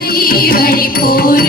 വഴി പോരൂ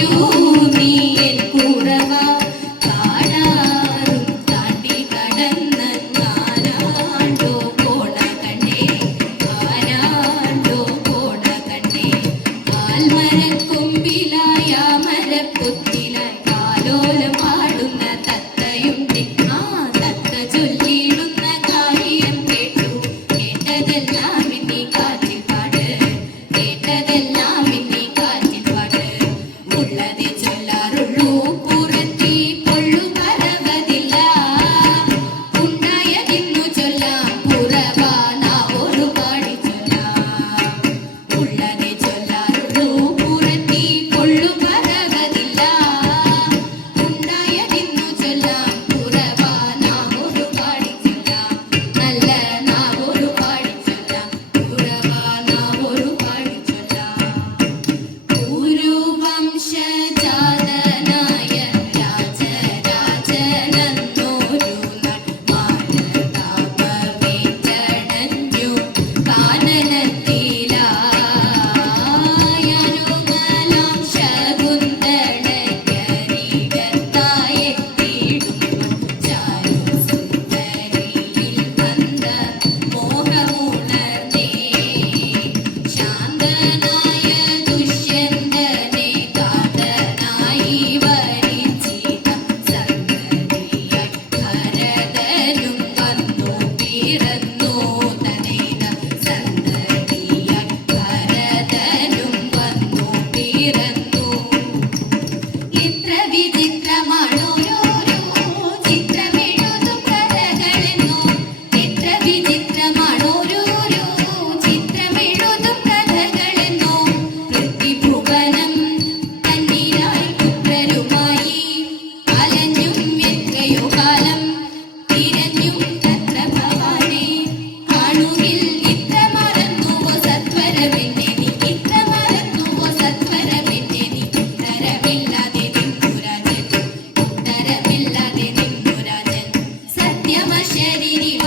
şeriri